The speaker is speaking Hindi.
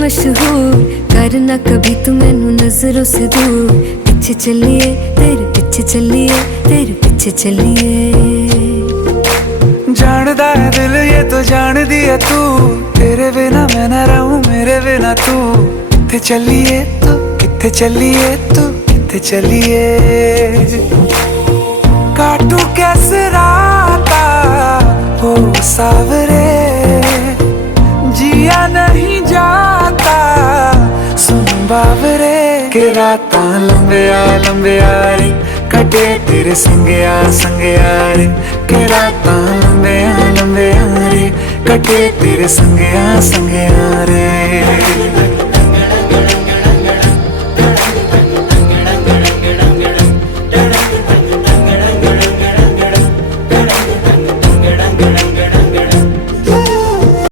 मशहूर, करना कभी तू मैनू नजरों से दूर। पीछे चलिए तेरे पीछे चलिए, तेरे पीछे चलिए। जानदा है दिल ये तो जान दिया तू, तेरे बिना मैं ना रहूं मेरे बिना तू। किथे चलिए तू, किथे चलिए तू, किथे चलिए। काटू कैसे राता हो सावरे, जिया नहीं जाता सुन बावरे। के राता लंबिया लंबिया रे, कटे तेरे संगया संगया रे। के राता लंबिया लंबिया रे, कटे तेरे संगया संगया रे।